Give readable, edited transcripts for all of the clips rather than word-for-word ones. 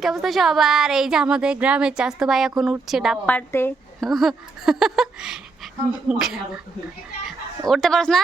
কি অবস্থা সবার? এই যে আমাদের গ্রামের চাস্তো ভাই এখন উঠছে ডাব পাড়তে। উঠতে পারছ না?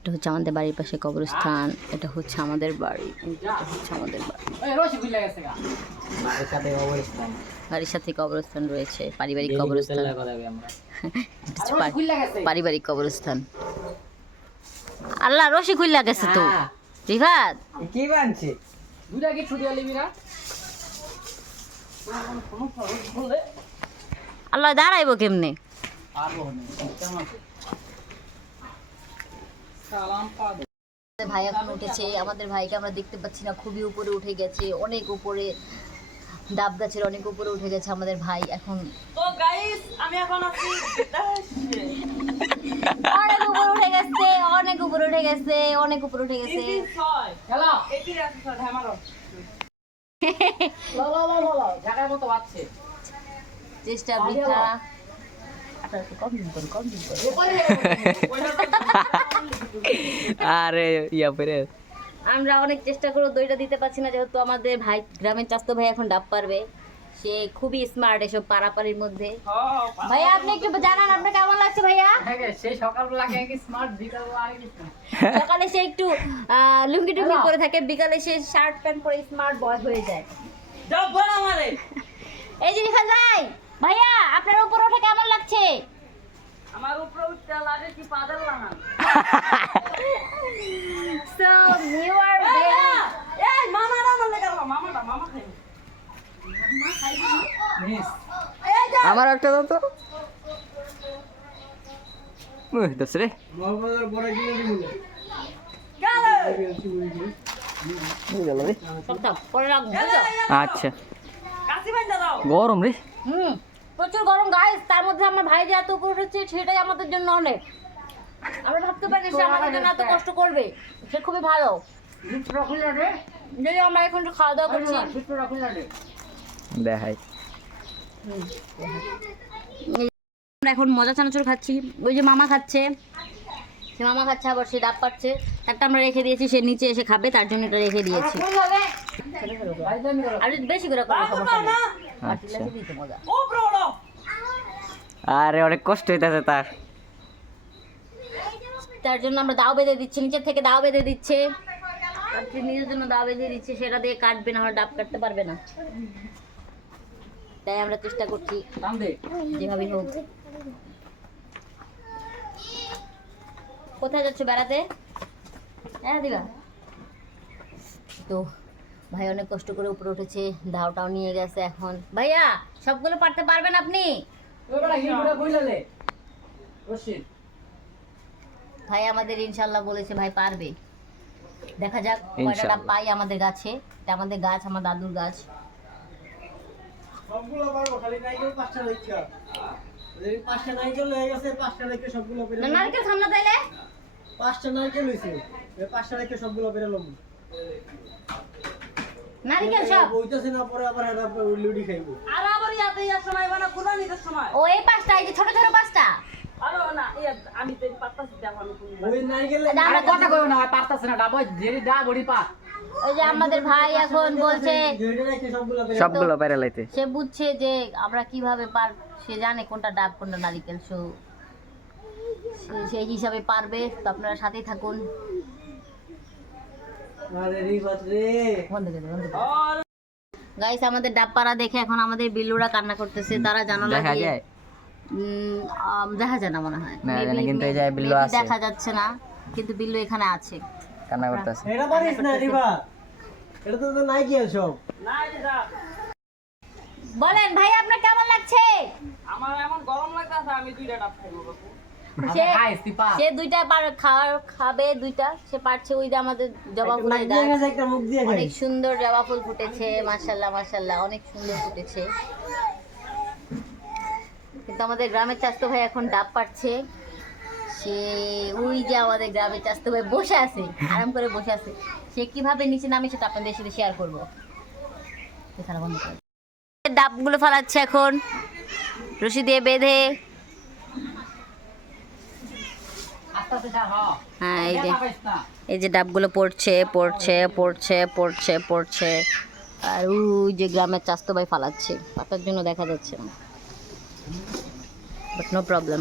এটা হচ্ছে আমাদের বাড়ির পাশে কবরস্থান, এটা হচ্ছে আমাদের বাড়ি, এটা হচ্ছে আমাদের বাড়ি। বাড়ির সাথে কবরস্থান রয়েছে, পারিবারিক কবরস্থান। পারিবারিক কবরস্থান। আল্লাহ রশি খুললা গেছে তো রিফাত কি বানছে দুইটা কি ছুটি আলিমিরা আল্লাহ দাঁড়াইব কেমনে? ভাই এখন উঠেছে, আমাদের ভাইকে আমরা দেখতে পাচ্ছি না, খুবই উপরে উঠে গেছে, অনেক উপরে, ডাব গাছের অনেক উপরে উঠে গেছে আমাদের ভাই এখন। তো গাইস আমি এখন আছি অনেক উপরে উঠে গেছে, অনেক উপরে উঠে গেছে, অনেক উপরে উঠে গেছে। খেলা এটি আছে স্যার আমারও লা জায়গার মতো বাজছে চেষ্টা বৃথা। কম দিন করো। আরে ইয়া পরে আমরা অনেক চেষ্টা করে দইটা দিতে পারছি না, যেহেতু আমাদের ভাই গ্রামের চাস্তো ভাই এখন ডাব পারবে। সে খুবই স্মার্ট এসব পারাপারির মধ্যে। ভাইয়া আপনি একটু জানান আপনার কেমন লাগছে ভাইয়া? সেই সকালবেলা কি স্মার্ট বিকালবেলা আরে কিছু সকালে সে একটু লুঙ্গি টুঙ্গি পরে থাকে, বিকালে সে শার্ট প্যান্ট পরে স্মার্ট বয় হয়ে যায়। জব বল আমারে এই যে রিফাত ভাই, ভাইয়া আপনার উপর ওঠে কেমন লাগছে? আমার উপরে উঠতে লাগে কি পাগল লাগান সো ইউ আর ভেরি এই মামারা মানে গেল মামা খাই মিস আমার একটা দাও তো দোস রে মহব্বতের বড় গিয়ে দিলে গেল রে সব পরে রাখবো। আচ্ছা কাশি বান্ধা দাও গরম রে প্রচুর গরম গাইস, তার মধ্যে আমার ভাই যে এত উপরে উঠেছে সেটাই আমাদের জন্য অনেক। আমরা ভাবতে পারি সে আমাদের জন্য এত কষ্ট করবে, সে খুবই ভালো। যদি আমরা এখন একটু খাওয়া দাওয়া করছি, দেখাই আমরা এখন মজা চানাচুর খাচ্ছি। ওই যে মামা খাচ্ছে, সে মামা খাচ্ছে, আবার সে ডাব পাচ্ছে। একটা আমরা রেখে দিয়েছি, সে নিচে এসে খাবে, তার জন্য এটা রেখে দিয়েছি। আর যদি বেশি করে করো সমস্যা নেই। আচ্ছা দিতে মজা। ও ব্রো আরে অনেক কষ্ট হইতাছে তার তার জন্য আমরা দাও বেঁধে দিচ্ছি, নিচের থেকে দাও বেঁধে দিচ্ছে। আর সে নিজের জন্য দাও বেঁধে দিচ্ছে, সেটা দিয়ে কাটবে না, আমরা ডাব কাটতে পারবে না। তাই আমরা চেষ্টা করছি যেভাবে হোক। কোথায় যাচ্ছ বেড়াতে? হ্যাঁ দিবা। তো ভাই অনেক কষ্ট করে উপরে উঠেছে, দাওটাও নিয়ে গেছে। এখন ভাইয়া সবগুলো পারতে পারবেন আপনি? ভাই আমাদের ইনশাল্লাহ বলেছে ভাই পারবে, দেখা যাক কয়টা ডাব পাই আমাদের গাছে। এটা আমাদের গাছ, আমার দাদুর গাছ। সবগুলো পারবো, খালি নাইকেল পাঁচটা লেখা যদি পাঁচটা নাইকেল হয়ে গেছে, পাঁচটা লেখা সবগুলো পেরে না নারকেল সামনে তাইলে পাঁচটা নাইকেল হইছে, এই পাঁচটা লেখা সবগুলো পেরে লম নারকেল সব বইতাছে না, পরে আবার এটা উল্লুডি খাইবো। আর আবার ইয়াতে ইয়ার সময় বানা কুরবানির সময় ও এই পাঁচটা, এই যে ছোট ছোট পাঁচটা। আরে না আমি তো পাত্তাছি দেখানো ওই নাইকেল আরে কথা কইও না, পারতাছ না, ডাব যেরি ডাব বড়ি পা। ওই যে আমাদের ভাই এখন বলছে যেটা নাকি সবগুলো পেরে সবগুলো বাইরে লাইতে সে বুঝছে যে আমরা কিভাবে পার, সে জানে কোনটা ডাব কোনটা নারিকেল। সো সেই হিসাবে পারবে। তো আপনারা সাথেই থাকুন। আরে রিবাত রে গাইস আমাদের ডাব পাড়া দেখে এখন আমাদের বিল্লুরা কান্না করতেছে। তারা জানালা দেখা দিয়ে যায় দেখা যায় না মনে হয়, না জানি, কিন্তু এই যে বিল্লু Maybe আছে, দেখা যাচ্ছে না, কিন্তু বিল্লু এখানে আছে। কান্না করতেছে। এটা পারিস না রিবাত, এটা তো নাইকেল সব। না এই যা বলেন ভাই আপনার কেমন লাগছে? আমার এমন গরম লাগতাছে আমি দুইটা ডাব খাইবো বাপু সে দুইটা খাবে, দুইটা সে পারছে। ওই যে আমাদের জবা ফুলের নাক দিয়ে গাছ, গেছে, একটা মুখ দিয়ে খাই। অনেক সুন্দর জবা ফুল ফুটেছে, মাশাআল্লাহ মাশাআল্লাহ অনেক সুন্দর ফুটেছে। কিন্তু আমাদের গ্রামের চাস্তো ভাই এখন ডাব পাচ্ছে। সে ওই যে আমাদের গ্রামের চাস্তো ভাই বসে আছে, আরাম করে বসে আছে। সে কিভাবে নিচে নামে সেটা আপনাদের সাথে শেয়ার করবো। ডাবগুলো ফালাচ্ছে এখন রশি দিয়ে বেঁধে। হ্যাঁ এই যে ডাবগুলো পড়ছে পড়ছে পড়ছে পড়ছে পড়ছে। আর ওই যে গ্রামের চাস্তো ভাই ফালাচ্ছে, পাতার জন্য দেখা যাচ্ছে না, বাট নো প্রবলেম।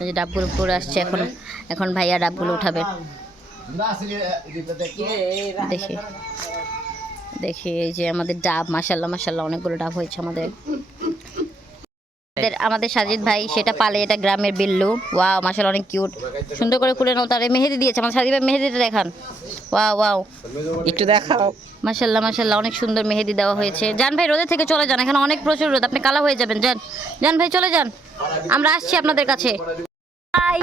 এই যে ডাবগুলো পড়ে আসছে এখন, এখন ভাইয়া ডাবগুলো উঠাবে। দেখি দেখি এই যে আমাদের ডাব, মাশাল্লাহ মাশাল্লাহ অনেকগুলো ডাব হয়েছে আমাদের। আমাদের সাজিদ ভাই সেটা পালে, এটা গ্রামের বিল্লু। ওয়াও মাশাল্লাহ অনেক কিউট, সুন্দর করে কুলে নাও। তারে মেহেদি দিয়েছে আমার সাজিদ ভাই, মেহেদিটা দেখান। ওয়াও ওয়াও একটু দেখাও। মাশাল্লাহ মাশাল্লাহ অনেক সুন্দর মেহেদি দেওয়া হয়েছে। জান ভাই রোদে থেকে চলে যান, এখানে অনেক প্রচুর রোদ, আপনি কালো হয়ে যাবেন। যান জান ভাই চলে যান, আমরা আসছি আপনাদের কাছে। ভাই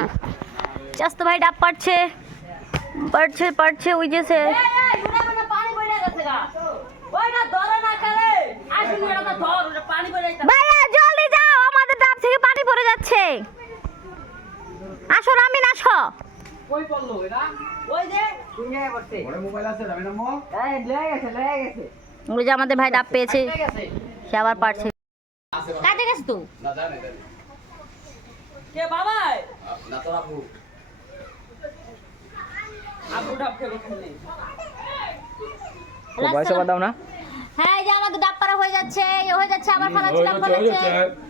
চাস্তো ভাই ডাব পাড়ছে পাড়ছে পাড়ছে, ওই যে সে ভাইয়া জলদি যাও, আমাদের ডাব থেকে পানি পড়ে যাচ্ছে। আসো নামিন আসো। কই পড়লো এরা? ওই যে দুনিয়ায় পড়ছে। ওরে মোবাইল আছে যাবে না মো? এই লয়ে গেছে। ওই যে আমাদের ভাই ডাব পেয়েছে, সে আবার পারছে। কাজে গেছে তো না জানে কে বাবাই? না তো আপু আপু ডাব খেলো খেলে। বয়স দাও না। হ্যাঁ এই যে আমাদের ডাব পাড়া হয়ে যাচ্ছে, হয়ে যাচ্ছে, আবার ফালাচ্ছে ডাব ফালাচ্ছে।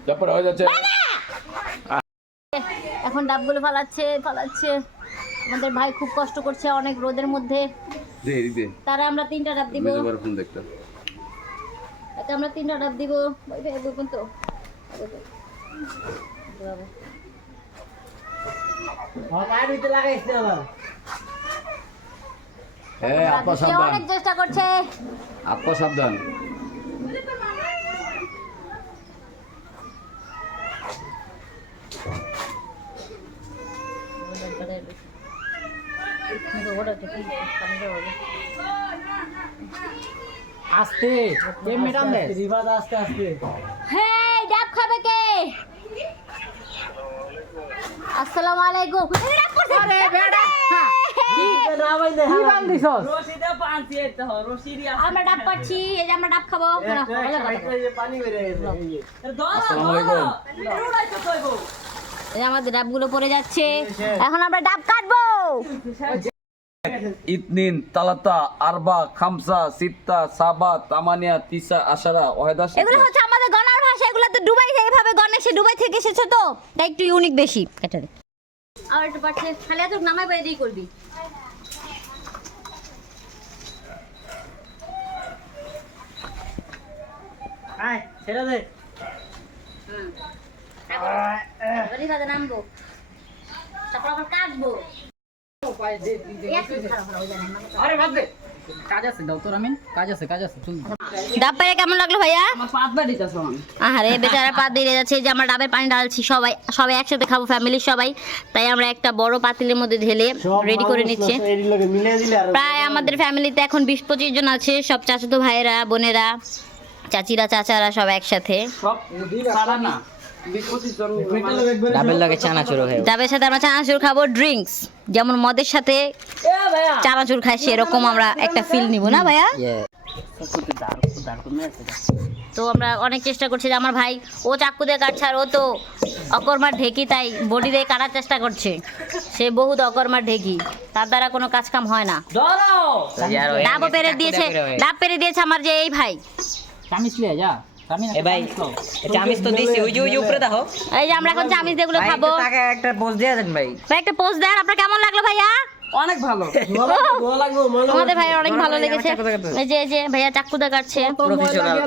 তারপর হয়ে যাচ্ছে। এখন ডাবগুলো ফালাচ্ছে ফালাচ্ছে। আমাদের ভাই খুব কষ্ট করছে অনেক রোদের মধ্যে। দে দে তারা আমরা 3টা ডাব দিব, মেজবার ফোন দেখতে। এতে আমরা 3টা ডাব দিব। ভাই ভাই বলবেন তো পায়ের ভিতরে লাগাইছে আবার। হ্যাঁ আপা সে সাবধান, অনেক চেষ্টা করছে। আপা সাবধান। আস্তে কে ম্যাডাম দে রিভাজ আস্তে আস্তে। হেই ডাব খাবে কে? আসসালামু আলাইকুম। আরে বেড়া কি না ভাই দে কি বান দিছস? রশিদে পাঁচি এটা হ, রশিদি আছে। আমরা ডাব পাচ্ছি, এই যে আমরা ডাব খাবো। পানি বেরে গেছে এই যে। আসসালামু আলাইকুম। রুলাই তো কইবো। এই যে আমাদের ডাবগুলো পড়ে যাচ্ছে, এখন আমরা ডাব কাটবো। ইতনিন তালাতা আরবা খামসা সিত্তা সাবা তামানিয়া তিসা আশারা ওয়াহিদা। এগুলো হচ্ছে আমাদের গণার ভাষা, এগুলো তো দুবাই থেকে এইভাবে গণে, সে দুবাই থেকে এসেছে তো তাই একটু ইউনিক বেশি। কেটে দে আর একটু পাচ্ছে, খালি এত নামাই বাইরে দিয়ে করবি। আয় ছেড়ে দে। এবারে কাজে নামবো, তারপর আবার কাটবো। আরে বাদ দে। ডাব পাইলে কেমন লাগলো ভাইয়া? আমার পাত বাড়ি কাছে আমি। আরে বেচারা পা দিয়ে যাচ্ছে। এই যে আমরা ডাবের পানি ঢালছি, সবাই সবাই একসাথে খাবো, ফ্যামিলির সবাই। তাই আমরা একটা বড় পাতিলের মধ্যে ঢেলে রেডি করে নিচ্ছি। এর লগে মিলে দিলে আর প্রায় আমাদের ফ্যামিলিতে এখন 20-25 জন আছে, সব চাচাতো ভাইয়েরা বোনেরা চাচিরা চাচারা সব একসাথে। সব সারা না। 20-25 জন ডাবের লাগে চানাচুর হয়ে। ডাবের সাথে আমরা চানাচুর খাবো, ড্রিঙ্কস যেমন মদের সাথে এ ভাইয়া চানাচুর খাই সেরকম আমরা একটা ফিল নিব না ভাইয়া? তো আমরা অনেক চেষ্টা করছি যে আমার ভাই ও চাকু দিয়ে কাটছে, আর ও তো অকর্মার ঢেকি, তাই বডি দিয়ে কাটার চেষ্টা করছে। সে বহুত অকর্মার ঢেকি, তার দ্বারা কোনো কাজ কাম হয় না। ধরো। ডাবও পেরে দিয়েছে, ডাব পেরে দিয়েছে আমার যে এই ভাই। এ ভাই চামিচ তো দিছি, ওই যে উপরে দেখো। এই যে আমরা এখন চামিচ যেগুলো খাবো। তাকে একটা পোজ দিয়ে দেন ভাই। ভাই একটা পোস্ট দেন, আপনার কেমন লাগলো ভাইয়া? অনেক ভালো। ভালো লাগবে মনে আমাদের ভাইয়ের অনেক ভালো লেগেছে। এই যে ভাইয়া চাকুদা কাটছে। প্রফেশনাল।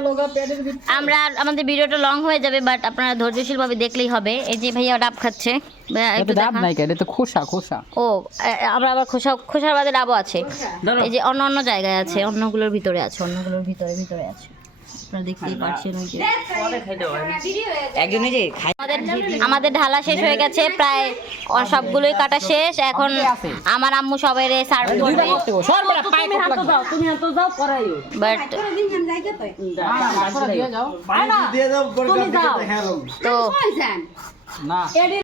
আমরা আমাদের ভিডিওটা লং হয়ে যাবে, বাট আপনারা ধৈর্যশীল ভাবে দেখলেই হবে। এই যে ভাইয়া ডাব খাচ্ছে, ভাইয়া একটু দেখান। এটা তো খোসা ও আমরা আবার খোসার বাদে ডাবও আছে। এই যে অন্য অন্য জায়গায় আছে, অন্যগুলোর ভিতরে আছে, অন্যগুলোর ভিতরে আছে। আপনারা দেখতেই পাচ্ছেন ওই যে একজন ওই যে খাই আমাদের ঢালা শেষ হয়ে গেছে, প্রায় সবগুলোই কাটা শেষ। এখন আমার আম্মু সবাই সার্ভ করবে, বাট দিয়ে দাও বড় গাছ থেকে হ্যাঁ তো না